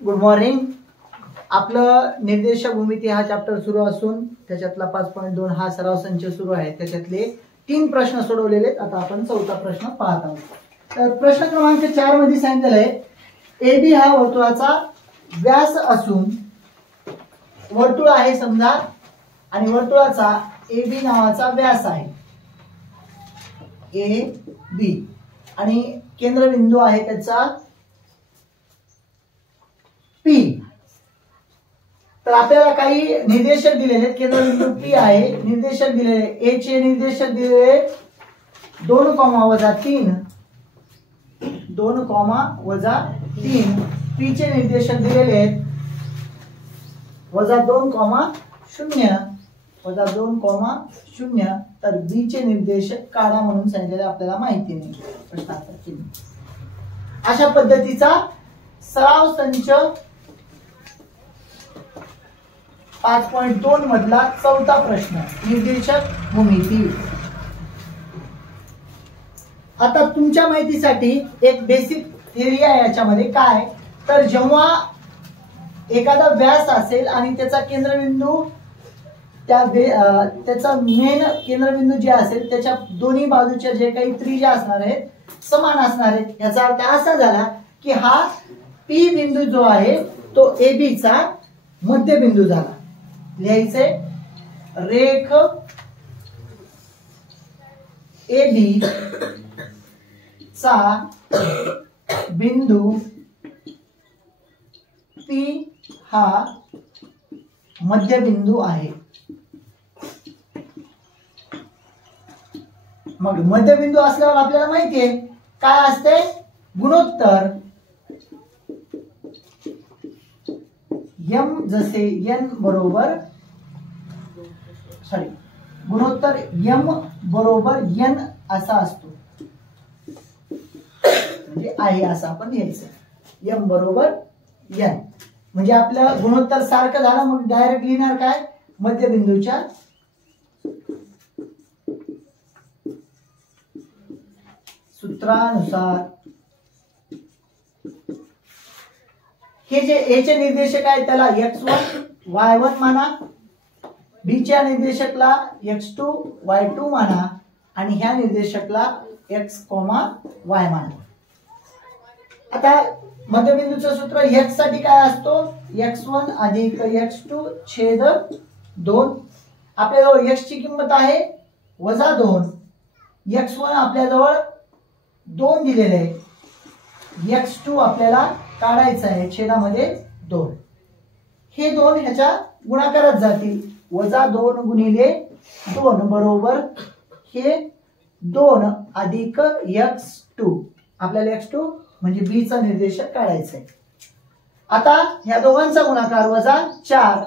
Good morning. आपलं निर्देशक भूमिती हा चॅप्टर सुरू असून त्याच्यातला 5.2 हा सराव संच सुरू आहे. त्याच्यातले 3 प्रश्न सोडवलेले आहेत. आता आपण चौथा प्रश्न पाहत आहोत. तर प्रश्न क्रमांक 4 मध्ये सांगितलेलं आहे AB हा वर्तुळाचा व्यास असून वर्तुळ आहे समजा आणि वर्तुळाचा AB नावाचा व्यास आहे AB आणि केंद्रबिंदू आहे त्याचा P. तर आपल्याला काही निर्देशक दिलेले आहेत. केंद्रबिंदू P आहे, निर्देशक दिलेले A चे निर्देशक दिलेले 2, -3 2, -3. P चे निर्देशक दिलेले आहेत -2, 0 -2, तर B चे निर्देशक काढा म्हणून सांगितलेले आपल्याला माहिती नाही. प्रश्नाचा चिन्ह अशा पद्धतीचा सराव संच 5.2 मधला चौथा प्रश्न निर्देशक भूमिती. आता तुमच्या माहितीसाठी एक बेसिक थिअरी आहे याच्यामध्ये. काय तर जेव्हा एखादा व्यास असेल आणि त्याचा केंद्रबिंदू त्याचा मेन केंद्रबिंदू जे असेल त्याच्या दोन्ही बाजूच्या जे काही त्रिज्या असणार आहेत समान असणार आहेत. याचा अर्थ असा झाला की हा P बिंदू जो आहे तो AB चा मध्यबिंदू झाला. लिहायचे रेख AB चा बिंदू P हा मध्यबिंदू आहे. मग मध्यबिंदू असल्यावर आपल्याला माहिती आहे काय असते गुणोत्तर M जसे n बरोबर गुणोत्तर M बरोबर n असा असतो. म्हणजे आहे असं आपण लिहायचं M बरोबर n. म्हणजे आपलं गुणोत्तर सारखं झालं मग डायरेक्ट लिहिणार काय मध्यबिंदूच्या सूत्रानुसार. हे जे A चे निर्देशक आहे त्याला x1 y1 माना, B च्या निर्देशकला x2 y2 माना आणि ह्या निर्देशकला x, y माना. आता मध्यबिंदूचं सूत्र x साठी काय असतो x1 अधिक x2 छेद 2. आपल्याजवळ x ची किंमत आहे -2, x1 आपल्याजवळ 2 दिलेले आहे, x2 आपल्याला काढायचं आहे छेदामध्ये 2. हे 2 ह्याच्या गुणाकारात जातील. -2 गुणिले 2 बरोबर हे 2 अधिक x2. आपल्याला x2 म्हणजे B चा निर्देशक काढायचा आहे. आता ह्या दोघांचा गुणाकार -4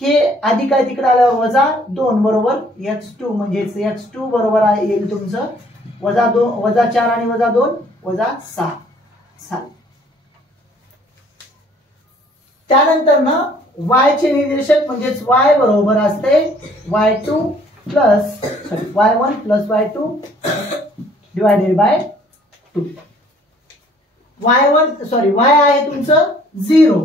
हे अधिक आहे तिकडे आल्यावर -2 बरोबर x2 म्हणजे x2 बरोबर येईल तुमचं -4 आणि -2 6. त्यानंतर ना y चे निर्देशक म्हणजे y बरोबर असते y1 plus y2 divided by 2. y आहे तुमचं 0.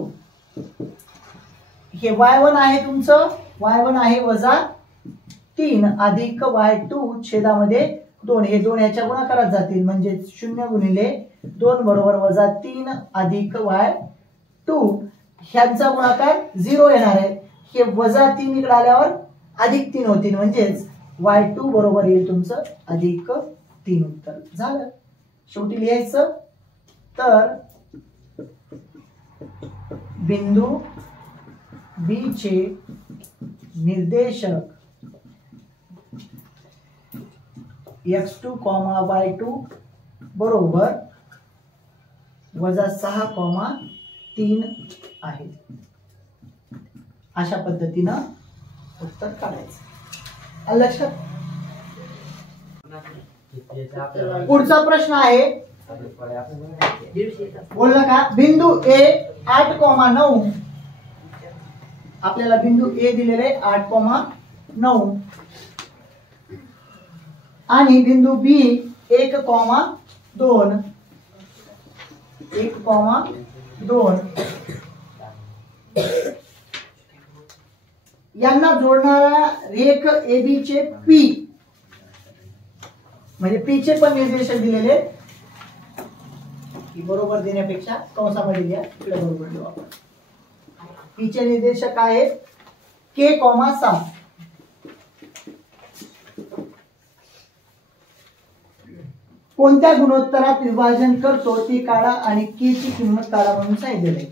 हे y1 आहे तुमचं y1 आहे -3 अधिक y2 छेदामध्ये 2. हे 2 ह्याच्या गुणाकारात जातील म्हणजे 0 गुणिले 2 बरोबर -3 अधिक y2. ह्यांचा गुणाकार 0 येणार आहे. हे -3 इकडे आल्यावर +3 होतील म्हणजेच y2 बरोबर येईल तुमचं +3. उत्तर झालं. शेवटी लिहायचं तर बिंदू B चे निर्देशक x2, y2 बरोबर -6,3 आहे. अशा पद्धतीनं उत्तर काढायचं. लक्षात. पुढचा प्रश्न आहे बोलला का बिंदू A 8,9. आपल्याला बिंदू A दिलेले 8,9 आणि बिंदू B 1,2 1,2 यांना जोडणारा रेख AB चे P म्हणजे P चे पण निर्देशक दिलेले बरोबर देण्यापेक्षा कंसामध्ये लिहा, इकडे बरोबर लिहू आपण. P चे निर्देशक आहेत K, 7. कोणत्या गुणोत्तरात विभाजन करतो ती काढा आणि K ची किंमत काढा म्हणून सांगितलेलं आहे.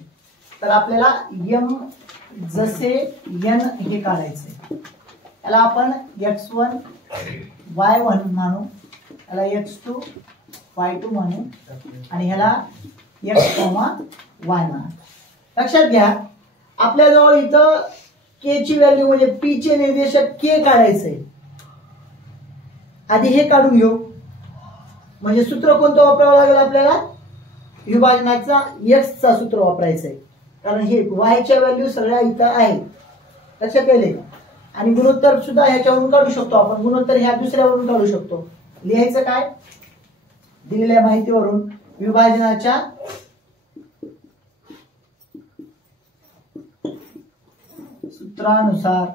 तर आपल्याला M जसे N हे काढायचे. याला आपण x1 y1 मानू, याला x2 y2 मानू आणि ह्याला x, y मानू. लक्षात घ्या आपल्याजवळ इथं K ची व्हॅल्यू म्हणजे P चे निर्देशक K काढायचे. आधी हे काढून घेऊ. म्हणजे सूत्र कोणतं वापरावं लागेल आपल्याला? विभाजनाचा x चा सूत्र वापरायचं आहे. कारण हे y च्या व्हॅल्यू सगळ्या इथं आहेत. लक्षात आले? आणि गुणोत्तर सुद्धा ह्याच्यावरून काढू शकतो आपण. गुणोत्तर ह्या दुसऱ्यावरून काढू शकतो. लिहायचं काय? दिलेल्या माहितीवरून विभाजनाच्या सूत्रानुसार.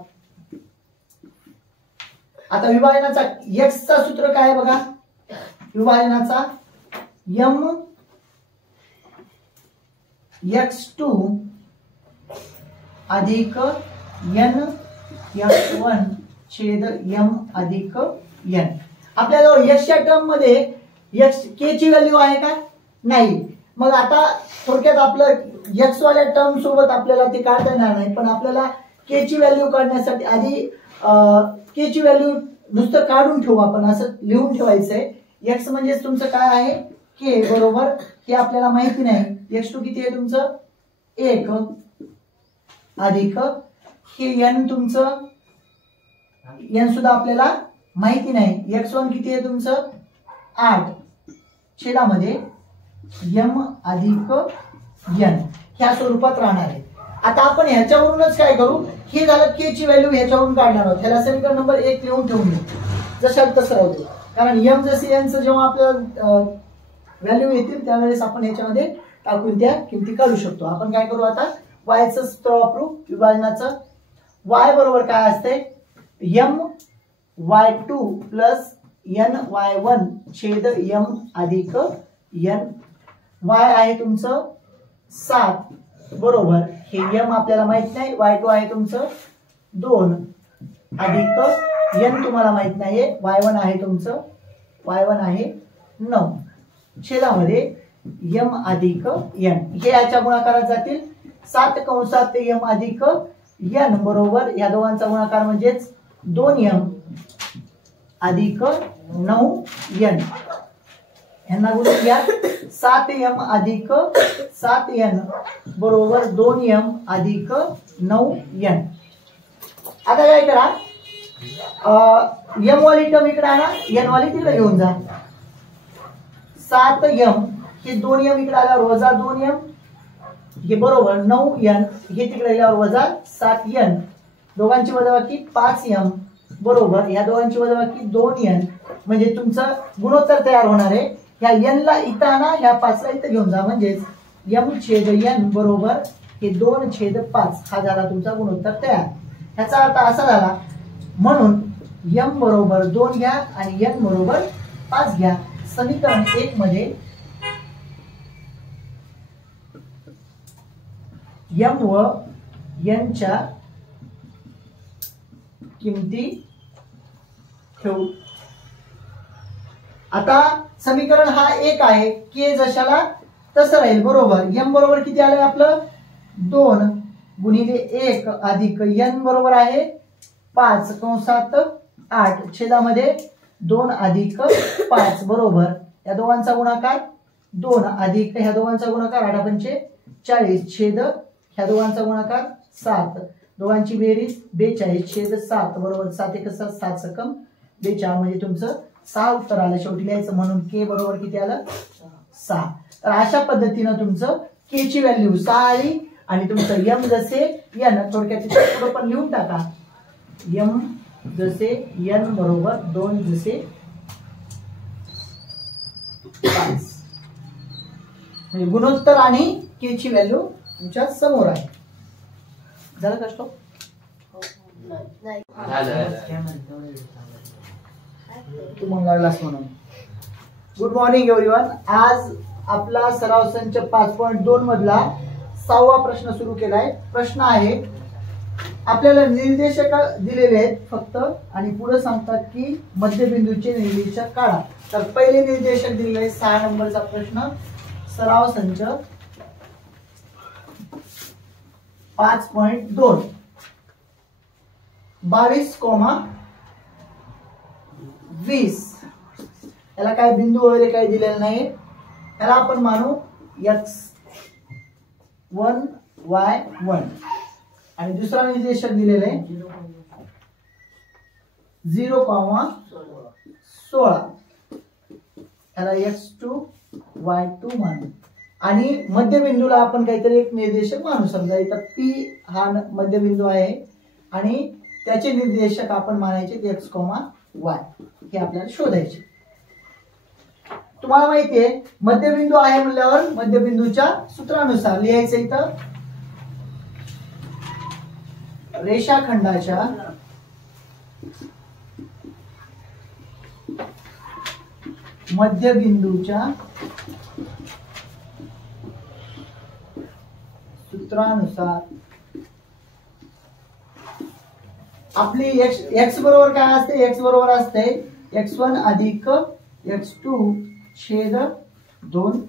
आता विभाजनाचा x चा सूत्र काय आहे बघा. विभाजनाचा m x2 अधिक n x1 छेद m अधिक n. आपल्याजवळ x च्या टर्म मध्ये x k ची व्हॅल्यू आहे का? नाही. मग आता थोडक्यात आपलं x वाल्या टर्म सोबत आपल्याला ते काढता येणार नाही. पण आपल्याला k ची व्हॅल्यू काढण्यासाठी आधी k ची व्हॅल्यू नुसतं काढून ठेवू आपण, असं लिहून ठेवायचंय. x म्हणजे तुमचं काय आहे k बरोबर, हे आपल्याला माहिती नाही. x2 किती आहे तुमचं 1 अधिक हे n तुमचं n सुद्धा आपल्याला माहिती नाही. x1 किती आहे तुमचं 8 छेदामध्ये m अधिक n ह्या स्वरूपात राहणार आहे. आता आपण ह्याच्यावरूनच काय करू, हे झालं k ची व्हॅल्यू ह्याच्यावरून काढणार आहोत. ह्याला समीकरण नंबर 1 लिहून ठेवून घेऊ जशाल तसं राहू दे. कारण m जसे n चं जेव्हा आपल्याला व्हॅल्यू येतील त्यावेळेस आपण ह्याच्यामध्ये टाकून त्या किमती काढू शकतो. आपण काय करू आता y चं सूत्र वापरू. विभाजनाचं y बरोबर काय असते m y2 plus n y1 छेद m अधिक n. y आहे तुमचं 7 बरोबर, हे m आपल्याला माहित नाही. y2 आहे तुमचं 2 अधिक n तुम्हाला माहित नाहीये. y1 आहे तुमचं y1 आहे 9 छेदामध्ये m अधिक n. हे याच्या गुणाकारात जातील. 7 कंसात ते m अधिक n बरोबर या दोघांचा गुणाकार म्हणजेच 2m अधिक 9n. यांना गुणून घ्या. 7m अधिक 7n बरोबर 2m अधिक 9n. आता काय करा, m वाली टर्म इकडे आणा, n वाली तिकडे घेऊन जा. 7m हे 2m इकडे आल्यावर वजा 2m हे बरोबर 9n हे तिकडे आल्यावर वजा 7n. दोघांची वजाबाकी 5m बरोबर या दोघांची वजाबाकी 2n. म्हणजे तुमचं गुणोत्तर तयार होणार आहे. ह्या n ला इथं आणा, ह्या 5 ला इथं घेऊन जा. म्हणजेच m छेद n बरोबर हे 2 छेद 5 हा झाला तुमचा गुणोत्तर तयार. ह्याचा अर्थ असा झाला म्हणून m बरोबर 2 घ्या आणि n बरोबर 5 घ्या. समीकरण 1 मध्ये m व n च्या किमती ठेवू. आता समीकरण हा 1 आहे. k जशाला तसं राहील बरोबर. m बरोबर किती आलंय आपलं 2 गुणिले 1 अधिक n बरोबर आहे 5 कंसात 8 छेदामध्ये 2 अधिक 5 बरोबर या दोघांचा गुणाकार 2 अधिक ह्या दोघांचा गुणाकार 8 पंचे 40 छेद ह्या दोघांचा गुणाकार 7 दोघांची बेरीज 42 छेद 7 बरोबर 7 1 7 7 सकम 42 म्हणजे तुमचं 6 उत्तर आलं. शेवटी लिहायचं म्हणून k बरोबर किती आलं 6. तर अशा पद्धतीनं तुमचं k ची व्हॅल्यू 6 आली आणि तुमचं m जसे n थोडक्यात पुढे पण लिहून टाका. m जसे n बरोबर 2 जसे 5 म्हणजे गुणोत्तर आणि k ची व्हॅल्यू तुमच्या समोर आहे. झालं का स्टॉप? तू मग लागलास म्हणून. Good morning everyone. आज आपला सराव संच 5.2 मधला 6वा प्रश्न सुरू केलाय. प्रश्न आहे, आपल्याला निर्देशक दिलेले आहेत फक्त आणि पुढे सांगतात की मध्यबिंदूचे निर्देशक काढा. तर पहिले निर्देशक दिलेले आहे 6 नंबरचा प्रश्न, सराव संच 5.2 22,20. याला काय बिंदू वगैरे काही दिलेलं नाही, याला आपण मानू x1 y1. आणि दुसरा निर्देशक दिलेला आहे 0,16. याला x2 y2 मानू. आणि मध्यबिंदूला आपण काहीतरी एक निर्देशक मानू. समजा इथं P हा मध्यबिंदू आहे आणि त्याचे निर्देशक आपण मानायचे x, y. हे आपल्याला शोधायचे. तुम्हाला माहितीये मध्यबिंदू आहे म्हणल्यावर मध्यबिंदूच्या सूत्रानुसार लिहायचं. इथं रेषाखंडाच्या मध्यबिंदूच्या सूत्रानुसार आपली x बरोबर काय असते, x बरोबर असते x1 अधिक x2 छेद 2.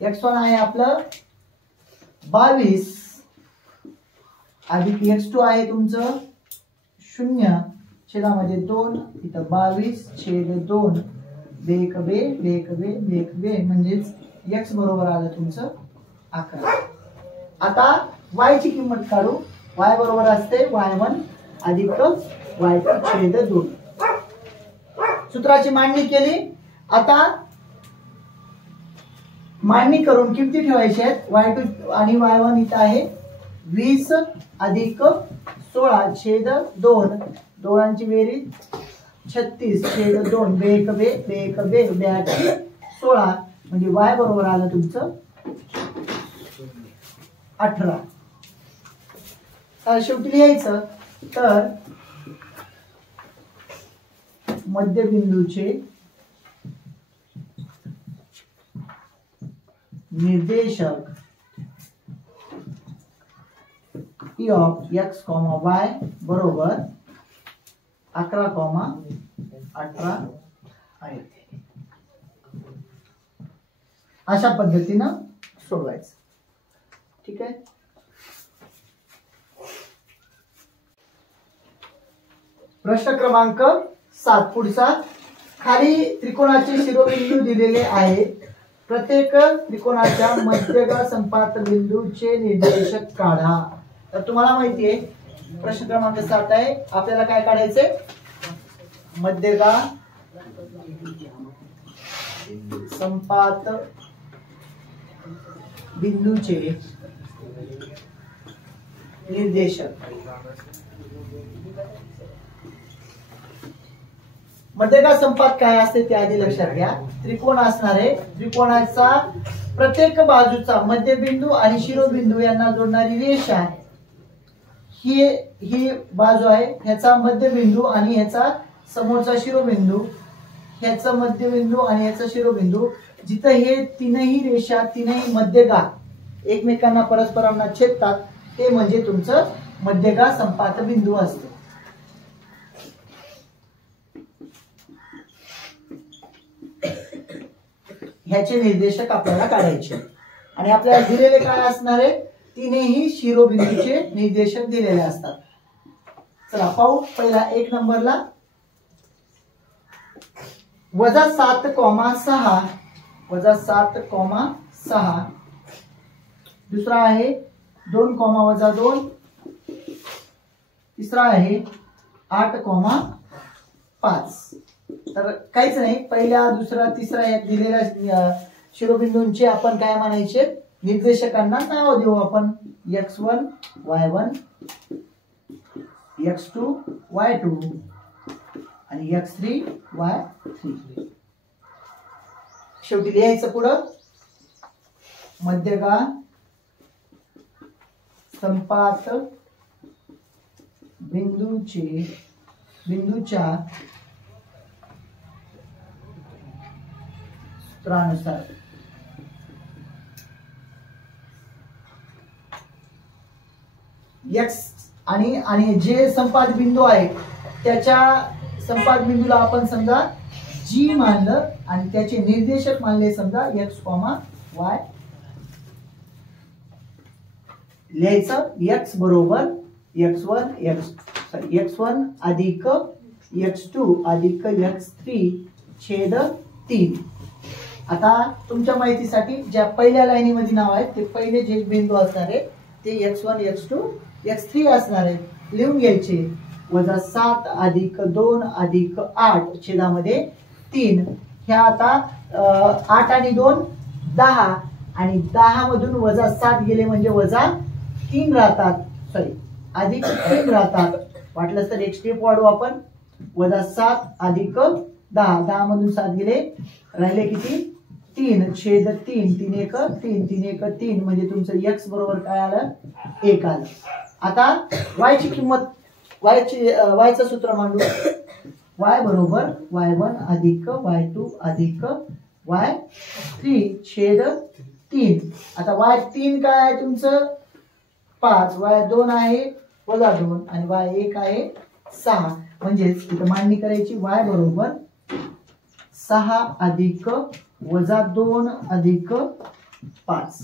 x1 आहे आपलं 22 अधिक x2 आहे तुमचं 0 छेदामध्ये 2. इथं 22 छेद 2 बेक बे म्हणजेच x बरोबर आलं तुमचं 11. आता y ची किंमत काढू. y बरोबर असते y1 अधिक y2 छेद 2. सूत्राची मांडणी केली. आता मांडणी करून किमती ठेवायच्या आहेत. y2 आणि y1 इथं आहे 20 अधिक 16 छेद 2. दोघांची बेरीज 36 छेद 2 बेक बे 16 म्हणजे y बरोबर आलं तुमचं 18. तर शेवटी लिहायचं तर मध्यबिंदूचे निर्देशक E of x, y बरोबर 11,18 आहे. अशा पद्धतीनं सोडवायचं. ठीक आहे. प्रश्न क्रमांक 7 पुढचा. खाली त्रिकोणाचे शिरोबिंदू दिलेले आहेत. प्रत्येक त्रिकोणाच्या मध्यगा संपात बिंदूचे निर्देशक काढा. तर तुम्हाला माहिती आहे प्रश्न क्रमांक 7 आहे. आपल्याला काय काढायचे, मध्यगा संपात बिंदूचे निर्देशक. मध्यगा संपात काय असते ते आधी लक्षात घ्या. त्रिकोण असणार आहे. त्रिकोणाचा प्रत्येक बाजूचा मध्यबिंदू आणि शिरोबिंदू यांना जोडणारी रेषा आहे. ही बाजू आहे, ह्याचा मध्यबिंदू आणि ह्याचा समोरचा शिरोबिंदू, ह्याचा मध्यबिंदू आणि ह्याचा शिरोबिंदू. जिथं हे तीनही रेषा तीनही मध्यगा एकमेकांना परस्परांना छेदतात ते म्हणजे तुमचं मध्यगा संपात बिंदू असतो. ह्याचे निर्देशक आपल्याला काढायचे आणि आपल्याला दिलेले काय असणार आहे, तीनही शिरोबिंदूचे निर्देशक दिलेले असतात. चला पाहू. पहिला 1 नंबरला -7,6 -7,6. दुसरा आहे 2,-2. तिसरा आहे 8,5. तर काहीच नाही. पहिला दुसरा तिसरा या दिलेल्या शिरोबिंदूंचे आपण काय म्हणायचे, निर्देशकांना नाव देऊ आपण. x1 y1, x2 y2 आणि x3 y3. शेवटी लिहायचं पुढं मध्यगा संपात बिंदूच्या सूत्रानुसार x आणि जे संपाद बिंदू आहे त्याच्या संपाद बिंदूला आपण समजा G मानलं आणि त्याचे निर्देशक मानले समजा x, y. लिहायचं x बरोबर x1 अधिक x2 अधिक x3 छेद 3. आता तुमच्या माहितीसाठी ज्या पहिल्या लाईनीमध्ये नाव आहे ते पहिले जे बिंदू असणार आहे ते x1 x2 x3 असणार आहे. लिहून घ्यायचे. -7 अधिक 2 अधिक 8 छेदामध्ये 3. ह्या आता 8 आणि 2 10 आणि 10 मधून -7 गेले म्हणजे -3 राहतात. सॉरी अधिक 3 राहतात. वाटलंच तर एक स्टेप वाढवू आपण. -7 अधिक 10 10 मधून 7 गेले राहिले किती 3 छेद 3 3 1 3 3 1 3 म्हणजे तुमचं x बरोबर काय आलं 1 आलं. आता y ची किंमत yचं सूत्र मांडू. y बरोबर y1 अधिक y2 अधिक y3 छेद 3. आता y3 काय आहे तुमचं 5, y2 आहे -2 आणि y1 आहे 6. म्हणजेच इथं मांडणी करायची y बरोबर 6 अधिक -2 अधिक 5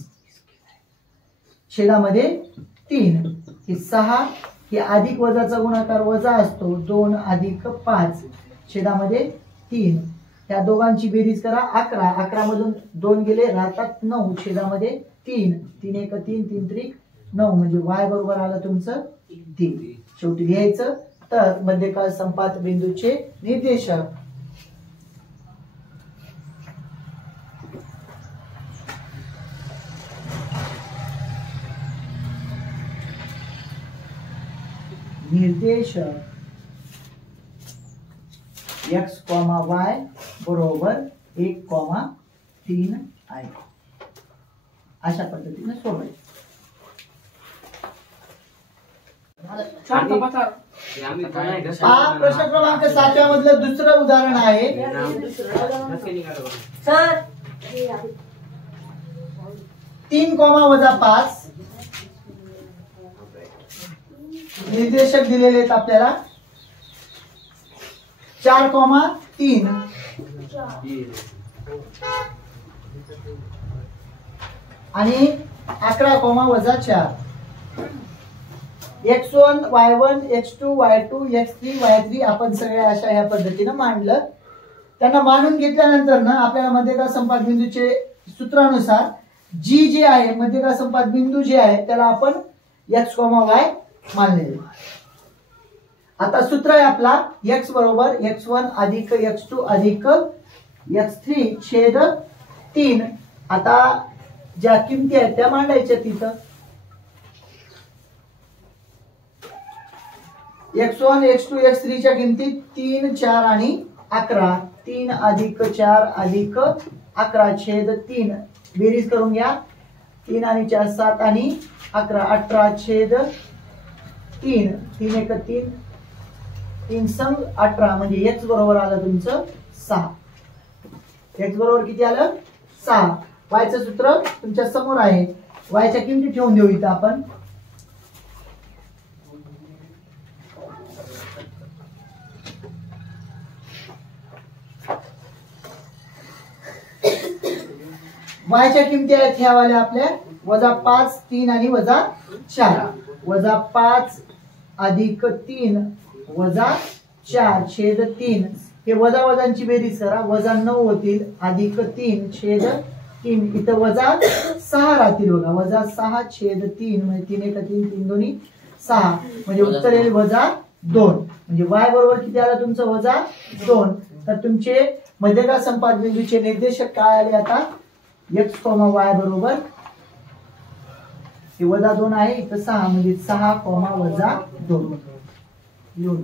छेदामध्ये 3. हे 6 हे अधिक वजाचा गुणाकार वजा असतो 2 अधिक 5 छेदामध्ये 3. त्या दोघांची बेरीज करा 11. 11 मधून 2 गेले राहतात 9 छेदामध्ये 3 3 1 3 3 3 9 म्हणजे y बरोबर आलं तुमचं 3. शेवटी लिहायचं तर मध्यकाल संपात बिंदूचे निर्देशक x, y बरोबर 1,3 आहे. अशा पद्धतीने सोडवायचं. प्रश्न क्रमांक 7 मधलं दुसरं उदाहरण आहे. 3, -5 निर्देशक दिलेले आहेत आपल्याला. 4,3 आणि 11,-4 x1 y1 x2 y2 x3 y3 आपण सगळ्या अशा ह्या पद्धतीने मांडलं. त्यांना मांडून घेतल्यानंतर ना आपल्याला मध्यकाल संपात बिंदूचे सूत्रानुसार जी जे आहे मध्यकाल संपात बिंदू जे आहे त्याला आपण x, y मानलेले. आता सूत्र आहे आपला x बरोबर x1 अधिक x2 अधिक x3 छेद 3. आता ज्या किमती आहेत त्या मांडायच्या तिथं. x1 x2 x3 च्या किमती 3 4 आणि 11. 3 अधिक 4 अधिक 11 छेद 3 बेरीज करून घ्या. 3 आणि 4 7 आणि 11 18 छेद 3 3 1 3 3 संग 18 म्हणजे x बरोबर आलं तुमचं 6. x बरोबर किती आलं 6. y चं सूत्र तुमच्या समोर आहे. y च्या किमती ठेवून देऊ इथं आपण. y च्या किमती आहेत ह्या वाल्या आपल्या -5 3 आणि -4. -5 अधिक 3 -4 छेद 3 हे वजांची बेरीज करा. -9 होतील अधिक 3 छेद 3 इथं -6 राहतील बघा. -6 छेद 3 म्हणजे 3 1 3 3 2 6 म्हणजे उत्तर येईल -2. म्हणजे y बरोबर किती आलं तुमचं -2. तर तुमचे मध्यकाल संपात बिंदूचे निर्देशक काय आले आता x, y बरोबर हे -2 आहे इथं 6 म्हणजे 6, -2 लिहून